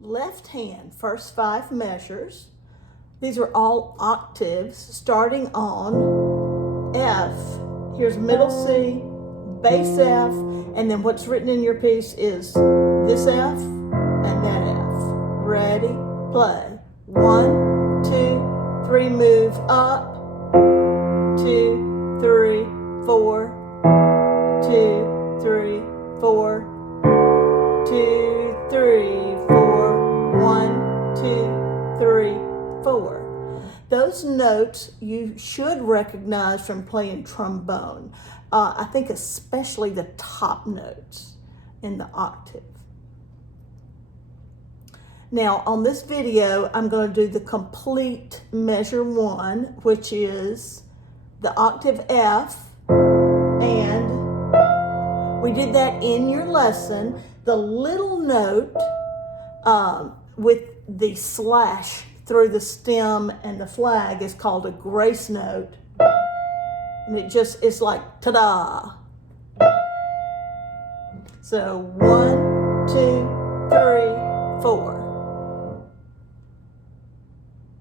left hand, first 5 measures. These are all octaves starting on F. Here's middle C, bass F, and then what's written in your piece is this F and that F. Ready? Play. 1, 2, 3, move up. 2, 3, 4. 2, 3, 4. 2, 3, 4. 1, 2, 3, 4. Those notes you should recognize from playing trombone. I think especially the top notes in the octave. Now on this video, I'm going to do the complete measure 1, which is the octave F, and we did that in your lesson. The little note with the slash through the stem and the flag is called a grace note. And it's like ta-da. So 1,